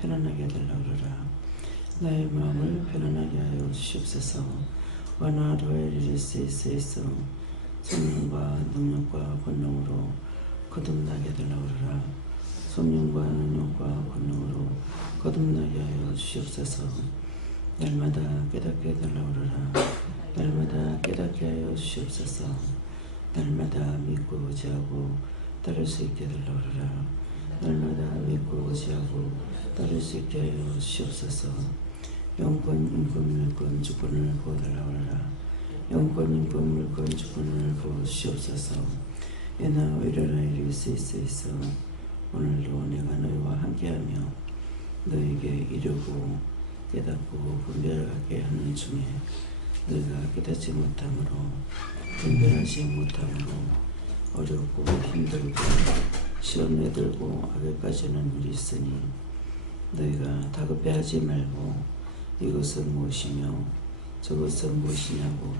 편안하게 해달라 그러라. 나의 마음을 편안하게 하여 주시옵소서. 원하로의 리리스에서 성령과 능력과 권능으로 거듭나게 해달라 그러라. 성령과 능력과 권능으로 거듭나게 하여 주시옵소서. 날마다 깨닫게 해달라 그러라. 날마다 깨닫게 하여 주시옵소서. 날마다 믿고 의지하고 따를 수 있게 해달라 그러라. 날마다 믿고 의지하고 따를 수 있게 하여 주시옵소서. 영권, 임금, 물권, 주권을 부어달라 그러라. 영권, 임금, 물권, 주권을 부어주시옵소서. 예나 이르라 이를 수 있어 오늘도 내가 너희와 함께하며 너에게 이르고 깨닫고 분별하게 하는 중에 너희가 깨닫지 못함으로 분별하지 못함으로 어렵고 힘들고 시험에 들고 악에까지는 일이 있으니 너희가 다급해하지 말고 이것은 무엇이며 저것은 무엇이냐고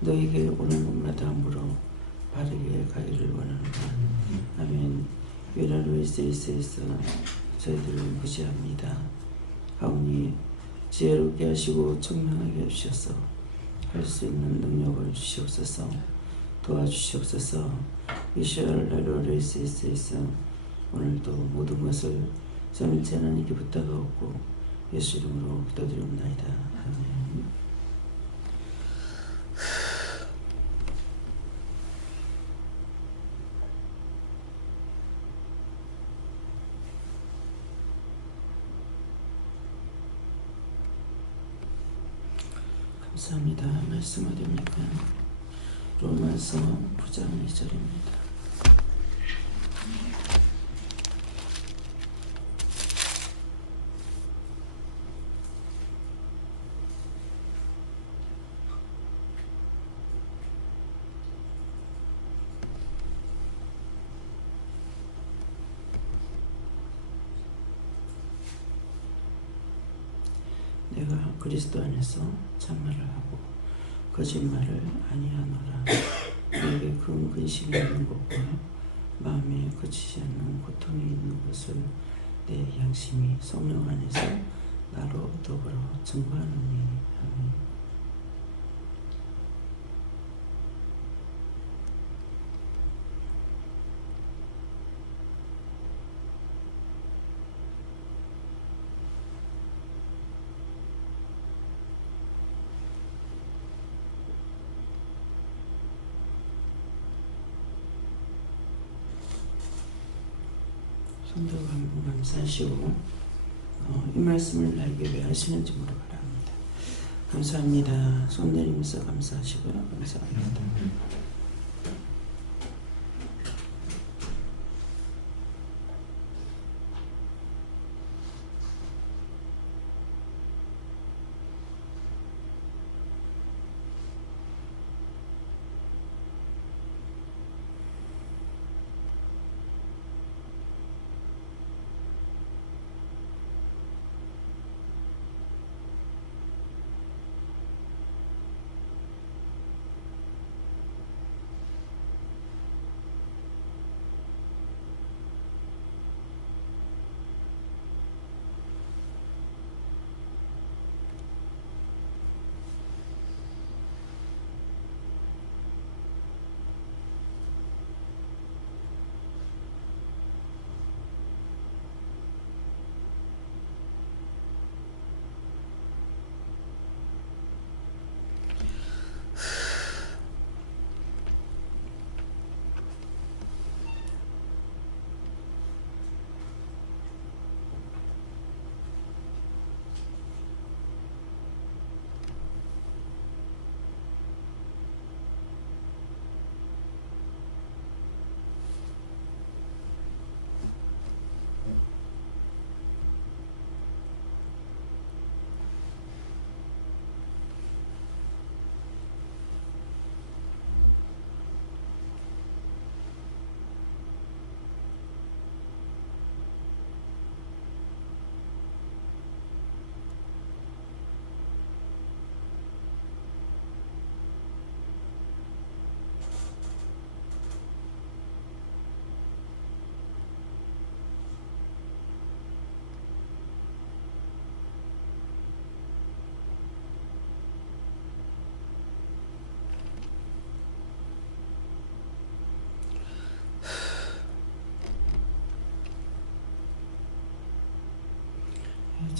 너희에게 오는 것마다 물어 바르게 가기를 원하노라. 아멘. 위라로 있어 저희들을 무시합니다. 하오니 지혜롭게 하시고 청명하게 하셔서 할 수 있는 능력을 주시옵소서. 도와주시옵소서. 이스라엘로 있어 오늘도 모든 것을 삼위일체 하나님께 부탁하옵고 예수 이름으로 기도드리옵나이다. 아멘. 감사합니다. 말씀 어디입니까? 로마서 9장 2절입니다. 내가 그리스도 안에서 참말을 하고 거짓말을 아니하노라. 내게 큰 근심이 있는 것과 마음에 거치지 않는 고통이 있는 것을 내 양심이 성령 안에서 나로 더불어 증거하노니. 아멘. 성도 감사하시고 이 말씀을 나에게 왜 하시는지 물어보라 합니다. 감사합니다. 손 내리면서 감사하시고요. 감사합니다.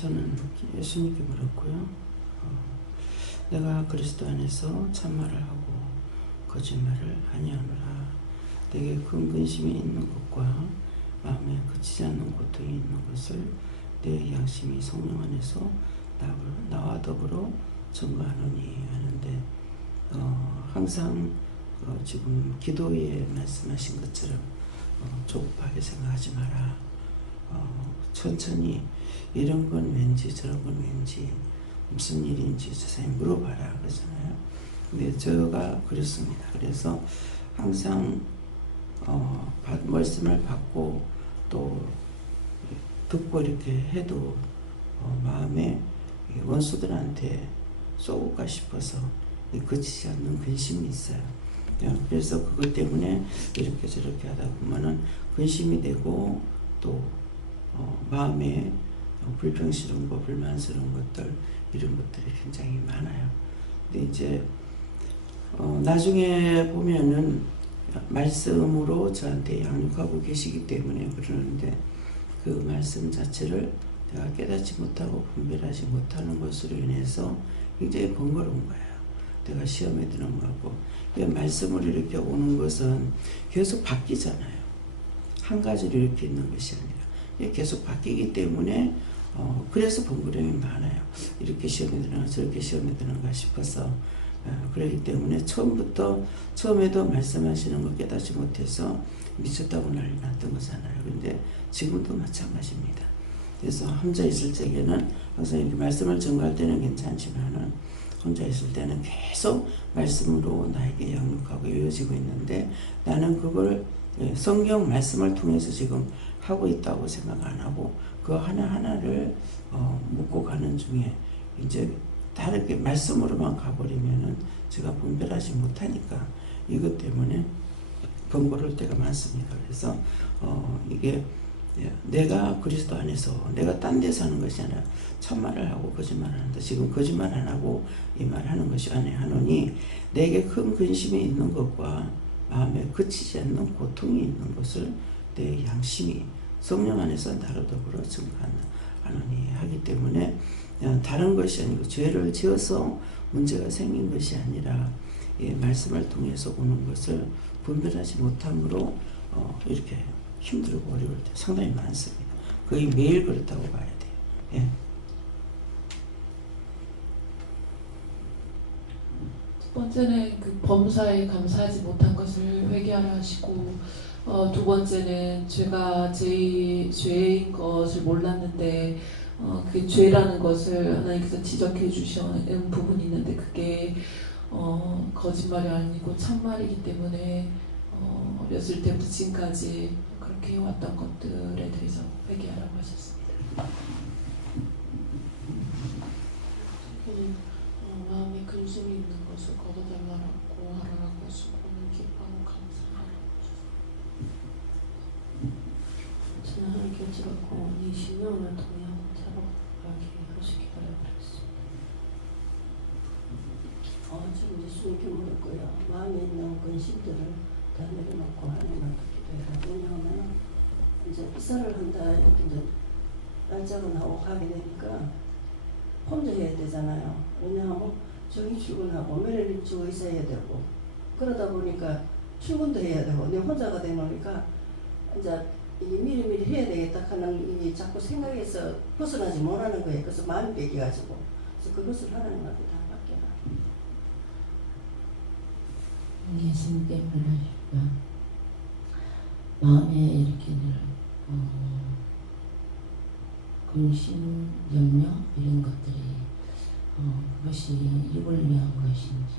저는 예수님께 물었고요. 내가 그리스도 안에서 참말을 하고 거짓말을 아니하노라. 내게 큰 근심이 있는 것과 마음에 그치지 않는 고통이 있는 것을 내 양심이 성령 안에서 나와 더불어 증거하노니 하는데 항상 지금 기도에 말씀하신 것처럼 조급하게 생각하지 마라. 천천히 이런 건 왠지 저런 건 왠지 무슨 일인지 세상에 물어봐라 그러잖아요. 근데 제가 그렇습니다. 그래서 항상 말씀을 받고 또 듣고 이렇게 해도 마음에 원수들한테 쏘고가 싶어서 그치지 않는 근심이 있어요. 그래서 그것 때문에 이렇게 저렇게 하다 보면은 근심이 되고 또 마음에 불평스러운 거, 불만스러운 것들 이런 것들이 굉장히 많아요. 근데 이제 나중에 보면은 말씀으로 저한테 양육하고 계시기 때문에 그러는데 그 말씀 자체를 내가 깨닫지 못하고 분별하지 못하는 것으로 인해서 굉장히 번거로운 거예요. 내가 시험에 드는 거고 말씀으로 이렇게 오는 것은 계속 바뀌잖아요. 한 가지로 이렇게 있는 것이 아니라 계속 바뀌기 때문에 그래서 번거로움이 많아요. 이렇게 시험에 드는가 저렇게 시험에 드는가 싶어서 그렇기 때문에 처음에도 말씀하시는 걸 깨닫지 못해서 미쳤다고 난리 났던 거잖아요. 근데 지금도 마찬가지입니다. 그래서 혼자 있을 적에는 항상 이렇게 말씀을 전가할 때는 괜찮지만은 혼자 있을 때는 계속 말씀으로 나에게 양육하고 이어지고 있는데 나는 그걸 성경 말씀을 통해서 지금 하고 있다고 생각 안 하고 그 하나하나를 묻고 가는 중에 이제 다르게 말씀으로만 가버리면은 제가 분별하지 못하니까 이것 때문에 번거로울 때가 많습니다. 그래서 이게 내가 그리스도 안에서 내가 딴 데서 하는 것이 아니라 참말을 하고 거짓말을 한다. 지금 거짓말 안 하고 이 말하는 것이 아니 하노니 내게 큰 근심이 있는 것과 마음에 그치지 않는 고통이 있는 것을 내 양심이 성령 안에서 나로 더불어 증거하노니 하기 때문에 다른 것이 아니고 죄를 지어서 문제가 생긴 것이 아니라 말씀을 통해서 오는 것을 분별하지 못함으로 이렇게 힘들고 어려울 때 상당히 많습니다. 거의 매일 그렇다고 봐야 돼요. 예. 첫 번째는 그 범사에 감사하지 못한 것을 회개하라 하시고 두 번째는 제가 제 죄인 것을 몰랐는데 그게 죄라는 것을 하나님께서 지적해 주시는 부분이 있는데 그게 거짓말이 아니고 참말이기 때문에 어렸을 때부터 지금까지 그렇게 해왔던 것들에 대해서 회개하라고 하셨습니다. 마음에 근심이 있는 것을 걷어달라고 하라고 하시고 기뻐하고 감사하라고 하셨습니다. 저는 하나님께 여쭤봤고 네 신령을 동의하고 자라게 하시기 바라겠습니다. 지금 예수님께 물었고요. 마음에 있는 근심들을 다 내려놓고 하나님께 기도해라. 왜냐하면 이제 이사를 한다 이렇게 이제 날짜가 나오고 가게 되니까 혼자 해야 되잖아요. 왜냐하면 저기 출근하고 며느리 저 의사해야 되고 그러다 보니까 출근도 해야 되고 내 혼자가 되니까 이제 이게 미리미리 해야 되겠다 하는 이게 자꾸 생각해서 벗어나지 못하는 거예요. 그래서 마음이 뺏겨가지고 그래서 그것을 하나님한테 다 맡겨라. 예수님께 물으시고 마음에 이렇게 늘 근심, 염려 이런 것들이 그것이 육을 위한 것인지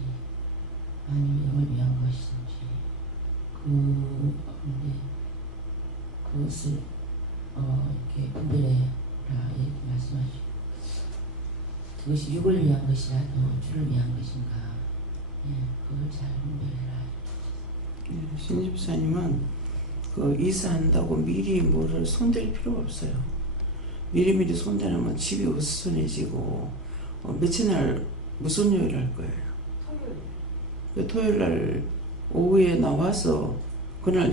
아니면 영을 위한 것인지 그것을 이렇게 분별해라 이렇게 말씀하시고 그것이 육을 위한 것이라도 주를 위한 것인가 그걸 잘 분별해라. 신집사님은 그 이사한다고 미리 뭐를 손댈 필요가 없어요. 미리미리 손대면 집이 어수선해지고 며칠 날 무슨 요일 할 거예요? 토요일. 토요일 날 오후에 나와서 그날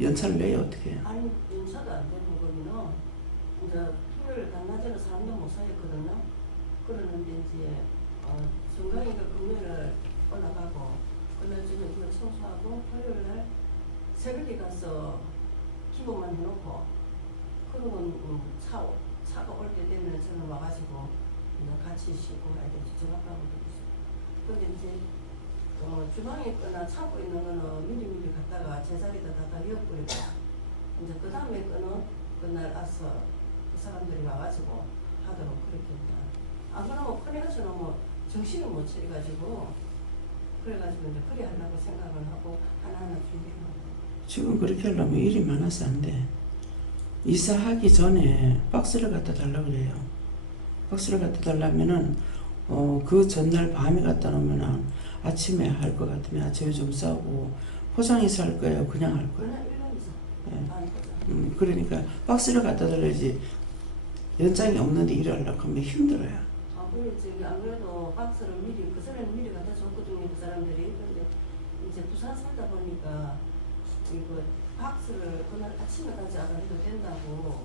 연차를 내요 어떻게 해요? 아니 연차도 안 되는 거는 이제 토요일 낮에는 사람도 못 사였거든요. 그러는데 이제 정강이가 금요일날 올라가고 그날 저녁 그거 청소하고 토요일날 새벽에 가서 기본만 해놓고 그러고는 차가 올 때 되면 저는 와가지고 이제 같이 쉬고 가야 되지. 저녁하고도 있어요. 근데 이제 주방에 있거나 차고 있는 거는 미리미리 갔다가 제자리에다 다 엮어버리고 이제 그 다음에 거는 그날 와서 그 사람들이 와가지고 하도록 그렇게 안 그러면 큰애가서는 뭐 정신을 못 차려가지고 그래가지고 이제 그래 하려고 생각을 하고 하나하나 준비하고. 지금 그렇게 하려면 일이 많아서 안 돼. 이사하기 전에 박스를 갖다 달라고 그래요. 박스를 갖다 달라면은 그 전날 밤에 갖다 놓으면 아침에 할 것 같으면 아침에 좀 싸고 포장해서 할 거예요? 그냥 할 거예요? 그날 1년 이상 예. 그러니까 박스를 갖다 달아야지. 연장이 없는데 일을 하려고 하면 힘들어요. 안 그래도 박스를 미리 그 전에는 미리 갖다 줬거든요. 그 사람들이. 근데 이제 부산 살다 보니까 이거 박스를 그날 아침에 가지 안 해도 된다고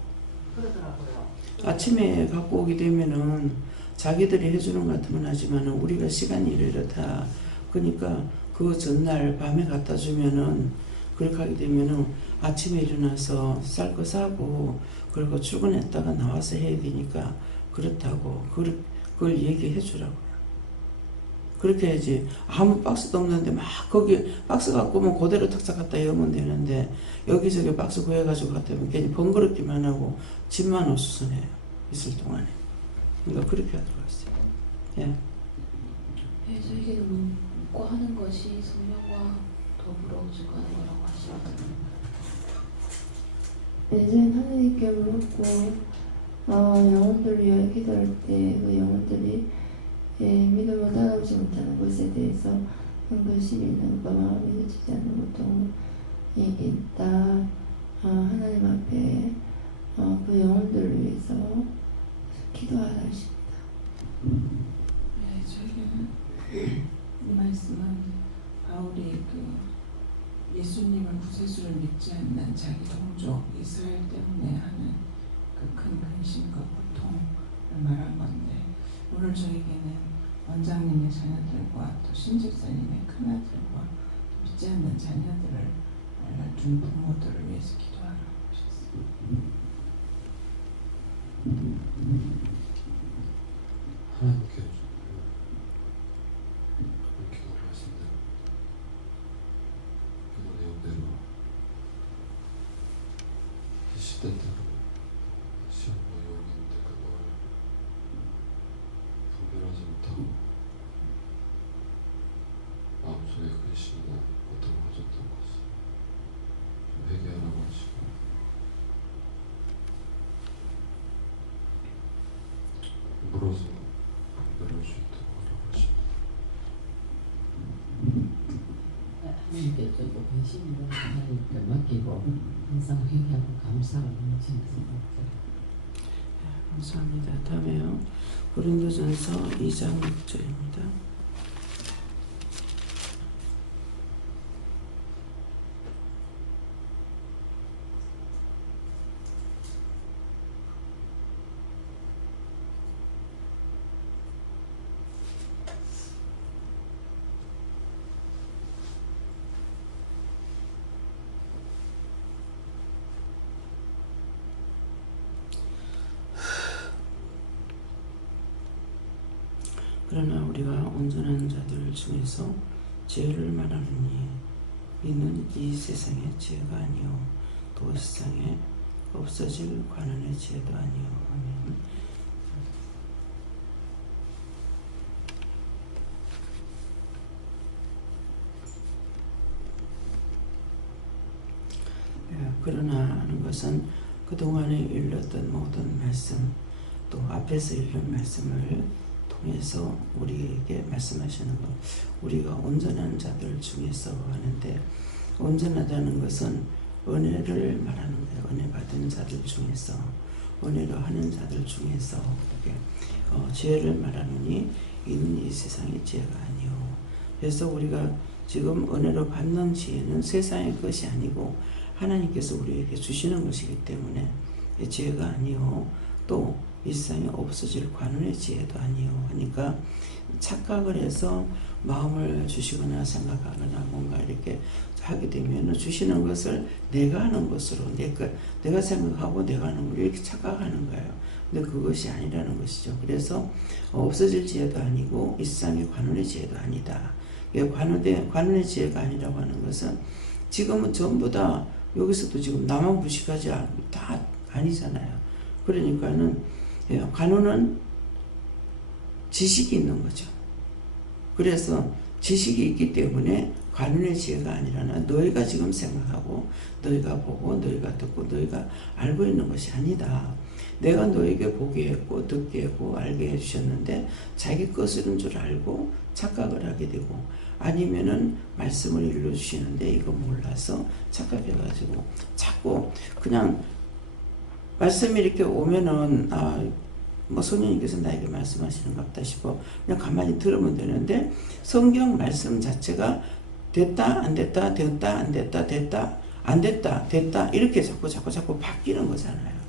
그러더라고요. 아침에 갖고 오게 되면은 자기들이 해주는 것 같으면 하지만 우리가 시간이 이렇다. 그러니까 그 전날 밤에 갖다 주면은 그렇게 하게 되면은 아침에 일어나서 쌀 거 사고 그리고 출근했다가 나와서 해야 되니까 그렇다고 그걸 얘기해 주라고요. 그렇게 해야지. 아무 박스도 없는데 막 거기 박스 갖고 오면 그대로 탁탁 갖다 열면 되는데 여기저기 박스 구해가지고 갖다 오면 괜히 번거롭기만 하고 집만 어수선해요. 있을 동안에. 그러니까 그렇게 하도록 했어요. 예. 네, 저에게는 묵과하는 것이 성령과 더불어 증거하는 거라고 하시거든요. 이제는 하나님께 물었고 영혼들을 위해 기도할 때 그 영혼들이 믿음을 따라오지 못하는 것에 대해서 근심이 있는 것, 마음이 늦지 않는 고통이 있다. 하나님 앞에 그 영혼들을 위해서 기도하라 하십니다. 네, 저에게는 이 말씀은 바울이 예수님을 구세주를 믿지 않는 자기 동족 이스라엘 때문에 하는 그 큰 근심과 고통을 말한 건데 오늘 저에게는 원장님의 자녀들과 또 신집사님의 큰아들과 믿지 않는 자녀들을 둔 부모들을 위해서 기도하라고 하셨습니다. 하나님께 기도 말씀대로 기도 내용대로 이 시대대로 시험과 유혹인데 그걸 분별하지 못하고 마음속에 근심이나 고통을 가졌던 것을 좀 회개하라고 하시고 물어서 분별할 수 있도록 하라고 하십니다. 하나님께 좀 배신을 하나님께 맡기고 항상 회개하고 감사하고 넘치는 생각들. 감사합니다. 다음에요. 고린도전서 2장 6절입니다. 그러나 우리가 온전한 자들 중에서 죄를 말하느니 이는 이 세상의 죄가 아니요 또 세상에 없어질 관원의 죄도 아니요. 아멘. 그러나 하는 것은 그동안에 읽었던 모든 말씀 또 앞에서 읽은 말씀을 통해서 우리에게 말씀하시는 것, 우리가 온전한 자들 중에서 하는데 온전하다는 것은 은혜를 말하는 거예요. 은혜 받은 자들 중에서 은혜로 하는 자들 중에서 이렇게 죄를 말하느니 이는 이 세상의 죄가 아니요. 그래서 우리가 지금 은혜로 받는 지혜는 세상의 것이 아니고 하나님께서 우리에게 주시는 것이기 때문에 죄가 아니요 또 일상에 없어질 관운의 지혜도 아니요 하니까 착각을 해서 마음을 주시거나 생각하거나 뭔가 이렇게 하게 되면 주시는 것을 내가 하는 것으로 내가 생각하고 내가 하는 걸 이렇게 착각하는 거예요. 근데 그것이 아니라는 것이죠. 그래서 없어질 지혜도 아니고 일상의 관운의 지혜도 아니다. 관운의 지혜가 아니라고 하는 것은 지금은 전부 다 여기서도 지금 나만 무식하지 않고 다 아니잖아요. 그러니까는 관운은 지식이 있는 거죠. 그래서 지식이 있기 때문에 관운의 지혜가 아니라는 너희가 지금 생각하고 너희가 보고 너희가 듣고 너희가 알고 있는 것이 아니다. 내가 너에게 보게 했고 듣게 했고 알게 해주셨는데 자기 것인 줄 알고 착각을 하게 되고 아니면은 말씀을 일러주시는데 이거 몰라서 착각해가지고 자꾸 그냥 말씀이 이렇게 오면은 뭐 성령님께서 나에게 말씀하시는가 보다 싶어 그냥 가만히 들으면 되는데 성경 말씀 자체가 됐다 안 됐다 됐다 안 됐다 됐다 안 됐다 됐다 이렇게 자꾸 바뀌는 거잖아요.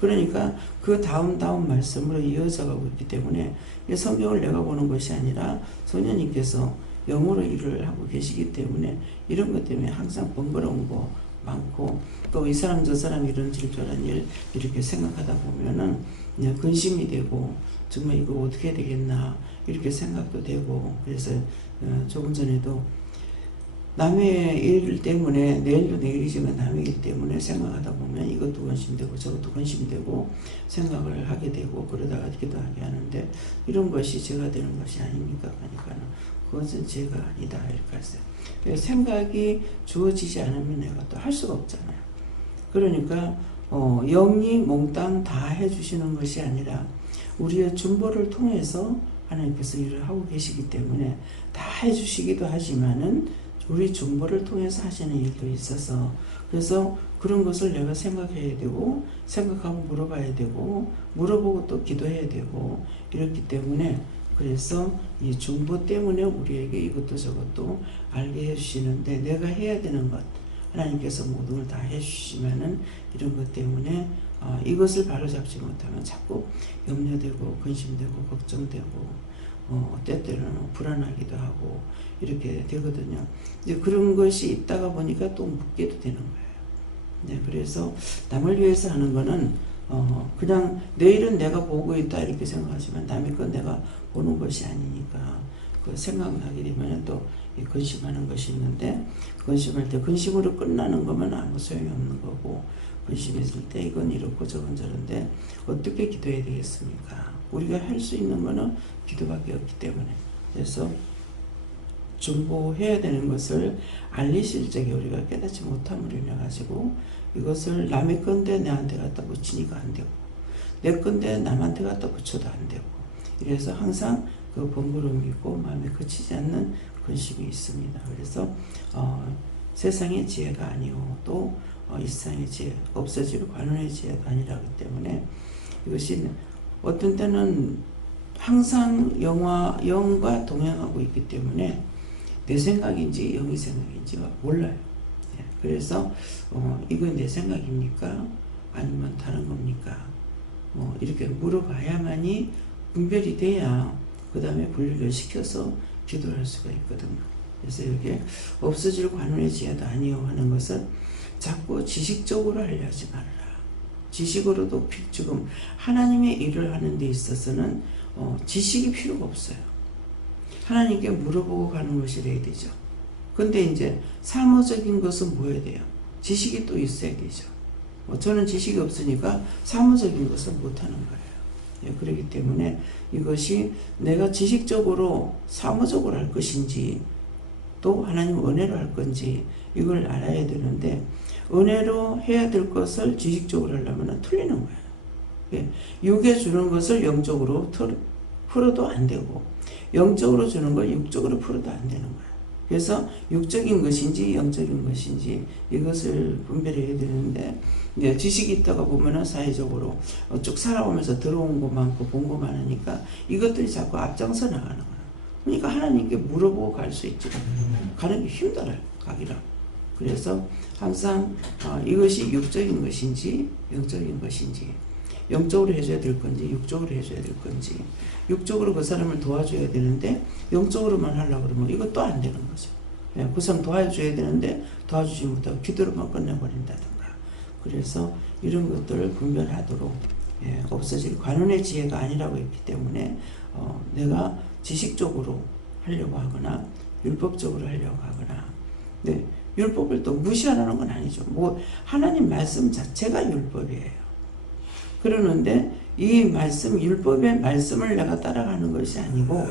그러니까 그 다음 말씀으로 이어져 가고 있기 때문에 성경을 내가 보는 것이 아니라 성령님께서 영으로 일을 하고 계시기 때문에 이런 것 때문에 항상 번거로운 거 많고 또 이 사람 저 사람 이런 저런 일 이렇게 생각하다 보면은 그냥 근심이 되고 정말 이거 어떻게 해야 되겠나 이렇게 생각도 되고 그래서 조금 전에도 남의 일 때문에 내일도 내일이지만 남의 일 때문에 생각하다 보면 이것도 근심되고 저것도 근심되고 생각을 하게 되고 그러다가 기도하게 하는데 이런 것이 죄가 되는 것이 아닙니까? 그러니까 그것은 죄가 아니다 이렇게 했어요. 생각이 주어지지 않으면 내가 또 할 수가 없잖아요. 그러니까 영이 몽땅 다 해주시는 것이 아니라 우리의 중보를 통해서 하나님께서 일을 하고 계시기 때문에 다 해주시기도 하지만은 우리 중보를 통해서 하시는 일도 있어서 그래서 그런 것을 내가 생각해야 되고 생각하고 물어봐야 되고 물어보고 또 기도해야 되고 이렇기 때문에 그래서 이 중보 때문에 우리에게 이것도 저것도 알게 해주시는데 내가 해야 되는 것 하나님께서 모든 걸 다 해주시면은 이런 것 때문에 이것을 바로잡지 못하면 자꾸 염려되고 근심되고 걱정되고 때때로는 불안하기도 하고 이렇게 되거든요. 이제 그런 것이 있다가 보니까 또 묻게도 되는 거예요. 네, 그래서 남을 위해서 하는 거는 그냥 내일은 내가 보고 있다 이렇게 생각하지만 남의 건 내가 보는 것이 아니니까 그 생각나게 되면 또 근심하는 것이 있는데 근심할 때 근심으로 끝나는 거면 아무 소용이 없는 거고 근심했을 때 이건 이렇고 저건 저런데 어떻게 기도해야 되겠습니까? 우리가 할 수 있는 거는 기도밖에 없기 때문에 그래서 중보해야 되는 것을 알리실 적에 우리가 깨닫지 못함으로 인해 가지고 이것을 남의 건데 내한테 갖다 붙이니까 안 되고 내 건데 남한테 갖다 붙여도 안 되고 이래서 항상 그 번거로움이 있고 마음에 그치지 않는 근심이 있습니다. 그래서 세상의 지혜가 아니오 또 일상의 지혜 없어질 관원의 지혜가 아니라기 때문에 이것이 어떤 때는 항상 영과 동행하고 있기 때문에 내 생각인지 영의 생각인지가 몰라요. 그래서 이건 내 생각입니까? 아니면 다른 겁니까? 뭐 이렇게 물어봐야만이 분별이 돼야 그 다음에 분리를 시켜서 기도를 할 수가 있거든요. 그래서 여기에 없어질 관원의 지혜도 아니요 하는 것은 자꾸 지식적으로 하려 하지 말아라. 지식으로도 지금 하나님의 일을 하는 데 있어서는 지식이 필요가 없어요. 하나님께 물어보고 가는 것이 돼야 되죠. 근데 이제 사무적인 것은 뭐 해야 돼요? 지식이 또 있어야 되죠. 저는 지식이 없으니까 사무적인 것은 못하는 거예요. 그렇기 때문에 이것이 내가 지식적으로 사무적으로 할 것인지 또 하나님 은혜로 할 건지 이걸 알아야 되는데 은혜로 해야 될 것을 지식적으로 하려면 틀리는 거예요. 육에 주는 것을 영적으로 풀어도 안 되고 영적으로 주는 걸 육적으로 풀어도 안 되는 거예요. 그래서 육적인 것인지 영적인 것인지 이것을 분별해야 되는데 지식이 있다가 보면은 사회적으로 쭉 살아오면서 들어온 거 많고 본 거 많으니까 이것들이 자꾸 앞장서 나가는 거예요. 그러니까 하나님께 물어보고 갈 수 있지 가는 게 힘들어요. 가기라. 그래서 항상 이것이 육적인 것인지 영적인 것인지 영적으로 해줘야 될 건지 육적으로 해줘야 될 건지. 육적으로 그 사람을 도와줘야 되는데 영적으로만 하려고 그러면 이것도 안 되는 거죠. 그 사람 도와줘야 되는데 도와주지 못하고 기도로만 끝내버린다든가. 그래서 이런 것들을 분별하도록 없어질 관원의 지혜가 아니라고 했기 때문에 내가 지식적으로 하려고 하거나 율법적으로 하려고 하거나, 네, 율법을 또 무시하라는 건 아니죠. 뭐 하나님 말씀 자체가 율법이에요. 그러는데 이 말씀, 율법의 말씀을 내가 따라가는 것이 아니고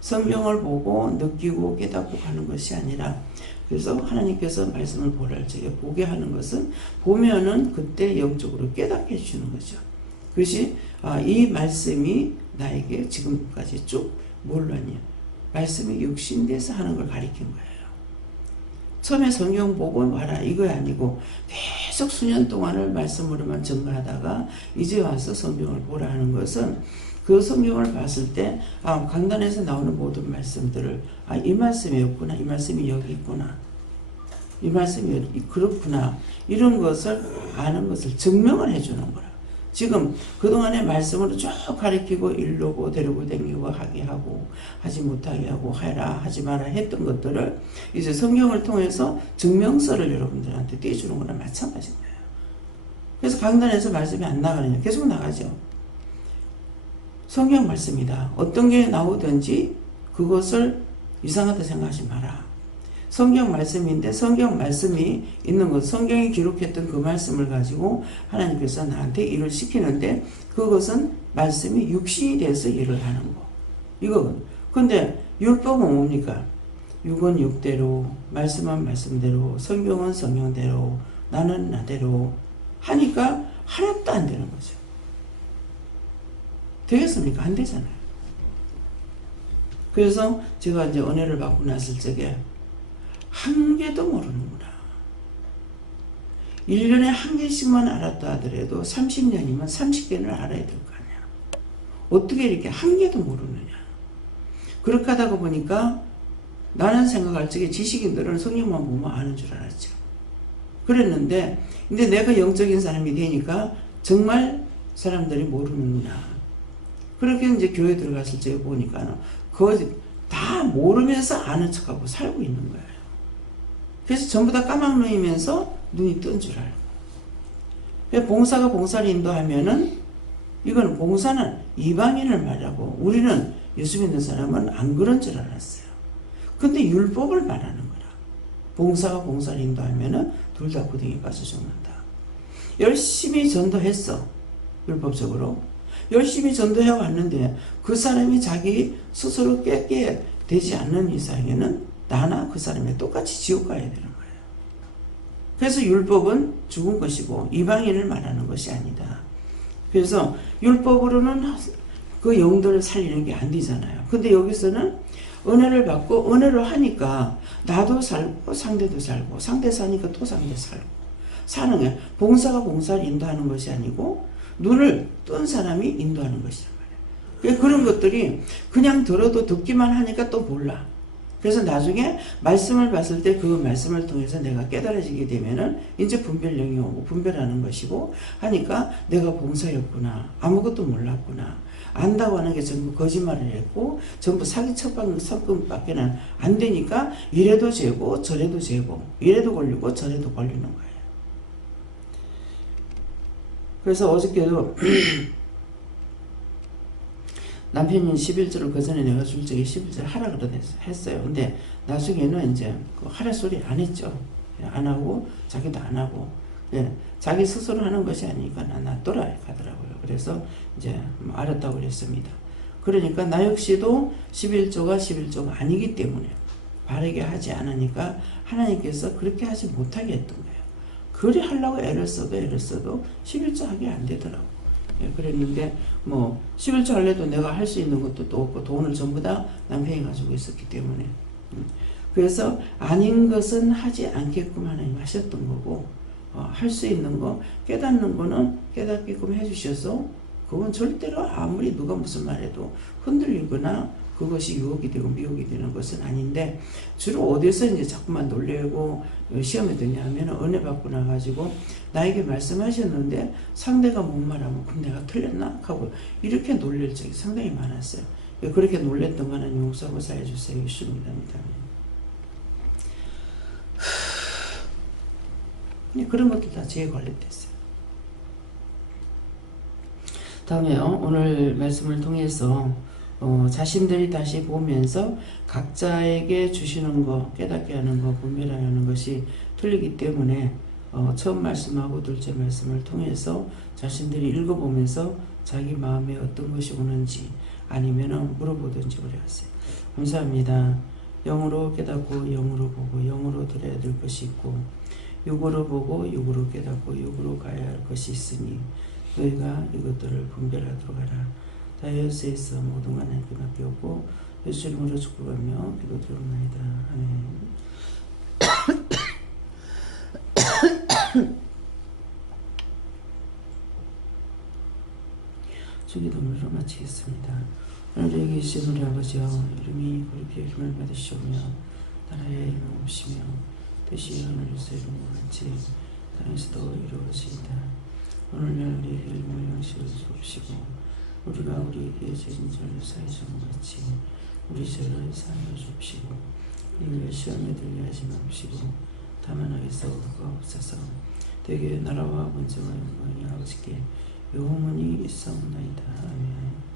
성경을 보고 느끼고 깨닫고 가는 것이 아니라, 그래서 하나님께서 말씀을 보랄 적에 보게 하는 것은 보면은 그때 영적으로 깨닫게 해주는 거죠. 그것이 이 말씀이 나에게 지금까지 쭉 뭘로 하냐, 말씀이 육신돼서 하는 걸 가리킨 거예요. 처음에 성경 보고 와라 이거 아니고 계속 수년 동안을 말씀으로만 증거하다가 이제 와서 성경을 보라 하는 것은 그 성경을 봤을 때 강단에서 나오는 모든 말씀들을 이 말씀이었구나, 이 말씀이 여기 있구나, 이 말씀이 그렇구나, 이런 것을 아는 것을 증명을 해주는 거라. 지금 그동안의 말씀으로 쭉 가리키고 일르고 데리고 다니고 하게 하고 하지 못하게 하고 해라 하지 마라 했던 것들을 이제 성경을 통해서 증명서를 여러분들한테 떼주는 거나 마찬가지인 거예요. 그래서 강단에서 말씀이 안 나가느냐, 계속 나가죠. 성경 말씀이다. 어떤 게 나오든지 그것을 이상하다 생각하지 마라. 성경 말씀인데 성경 말씀이 있는 것, 성경이 기록했던 그 말씀을 가지고 하나님께서 나한테 일을 시키는데 그것은 말씀이 육신이 돼서 일을 하는 거. 이거거든. 근데 율법은 뭡니까? 육은 육대로, 말씀은 말씀대로, 성경은 성경대로, 나는 나대로 하니까 하나도 안 되는 거죠. 되겠습니까? 안 되잖아요. 그래서 제가 이제 은혜를 받고 났을 적에 한 개도 모르는구나. 1년에 한 개씩만 알았다 하더라도 30년이면 30개는 알아야 될 거 아니야. 어떻게 이렇게 한 개도 모르느냐. 그렇게 하다가 보니까 나는 생각할 적에 지식인들은 성경만 보면 아는 줄 알았죠. 그랬는데 근데 내가 영적인 사람이 되니까 정말 사람들이 모르는구나. 그렇게 이제 교회 들어갔을 적에 보니까 거의 다 모르면서 아는 척하고 살고 있는 거예요. 그래서 전부 다 까막 놓이면서 눈이 뜬 줄 알고. 봉사가 봉사를 인도하면은 이건 봉사는 이방인을 말하고 우리는 예수 믿는 사람은 안 그런 줄 알았어요. 근데 율법을 말하는 거라. 봉사가 봉사를 인도하면은 둘 다 구덩이 빠져 죽는다. 열심히 전도했어. 율법적으로. 열심히 전도해 왔는데 그 사람이 자기 스스로 깨게 되지 않는 이상에는 나나 그 사람이 똑같이 지옥 가야 되는 거예요. 그래서 율법은 죽은 것이고 이방인을 말하는 것이 아니다. 그래서 율법으로는 그 영들을 살리는 게 안 되잖아요. 근데 여기서는 은혜를 받고 은혜를 하니까 나도 살고 상대도 살고 상대 사니까 또 상대 살고 사는 게 봉사가 봉사를 인도하는 것이 아니고 눈을 뜬 사람이 인도하는 것이란 말이에요. 그런 것들이 그냥 들어도 듣기만 하니까 또 몰라. 그래서 나중에 말씀을 봤을 때 그 말씀을 통해서 내가 깨달아지게 되면은 이제 분별력이 오고 분별하는 것이고 하니까 내가 봉사였구나. 아무것도 몰랐구나. 안다고 하는 게 전부 거짓말을 했고 전부 사기 척박은 안 되니까 이래도 죄고 저래도 죄고 이래도 걸리고 저래도 걸리는 거예요. 그래서 어저께도 남편이 11조를 그 전에 내가 줄 적에 11조를 하라 했어요. 근데 나중에는 이제 그 하라 소리 안 했죠. 안 하고 자기도 안 하고 자기 스스로 하는 것이 아니니까 놔둬라 하더라고요. 그래서 이제 알았다고 그랬습니다. 그러니까 나 역시도 11조가 아니기 때문에 바르게 하지 않으니까 하나님께서 그렇게 하지 못하게 했던 거예요. 그리 하려고 애를 써도 11조 하게 안 되더라고. 그랬는데 뭐 11조 할래도 내가 할 수 있는 것도 또 없고 돈을 전부 다 남편이 가지고 있었기 때문에 그래서 아닌 것은 하지 않게끔 하나님 하셨던 거고 할 수 있는 거 깨닫는 거는 깨닫게끔 해주셔서 그건 절대로 아무리 누가 무슨 말해도 흔들리거나 그것이 유혹이 되고 미혹이 되는 것은 아닌데 주로 어디서 이제 자꾸만 놀래고 시험에 드냐면 은혜 받고 나가지고 나에게 말씀하셨는데 상대가 못 말하면 그럼 내가 틀렸나? 하고 이렇게 놀랄 적이 상당히 많았어요. 그렇게 놀랬던 거는 용서하고 사해주세요. 예수님 이랍니다. 그런 것들 다 제에 관련됐어요. 다음에요. 오늘 말씀을 통해서 자신들이 다시 보면서 각자에게 주시는 거, 깨닫게 하는 거, 분별하게 하는 것이 틀리기 때문에 처음 말씀하고 둘째 말씀을 통해서 자신들이 읽어보면서 자기 마음에 어떤 것이 오는지 아니면 물어보든지 그래하세요. 감사합니다. 영으로 깨닫고 영으로 보고 영으로 들어야 될 것이 있고 육으로 보고 육으로 깨닫고 육으로 가야 할 것이 있으니 너희가 이것들을 분별하도록 하라. 다이어스에서 모든 하나님께 맡겼고 예수 이름으로 축복하며 기도드리옵나이다. 아멘. 주기도문으로 마치겠습니다. 오늘 여기 계신 우리 아버지여 이름이 거룩히 힘을 받으시오며 나라의 힘을 오시며 뜻이 하늘에서 이룬 것 같이 땅에서도 이루어지이다. 오늘날 우리에게 일용할 양식을 주옵시고 우리가 우리에게 죄진 자를 사해 준 것 같이 우리 죄를 사하여 주옵시고 우리를 시험에 들게 하지 마옵시고 다만 악에서 구하옵소서. 되게 나라와 권세와 영광이 아버지께 영원히 있사옵나이다. 아멘.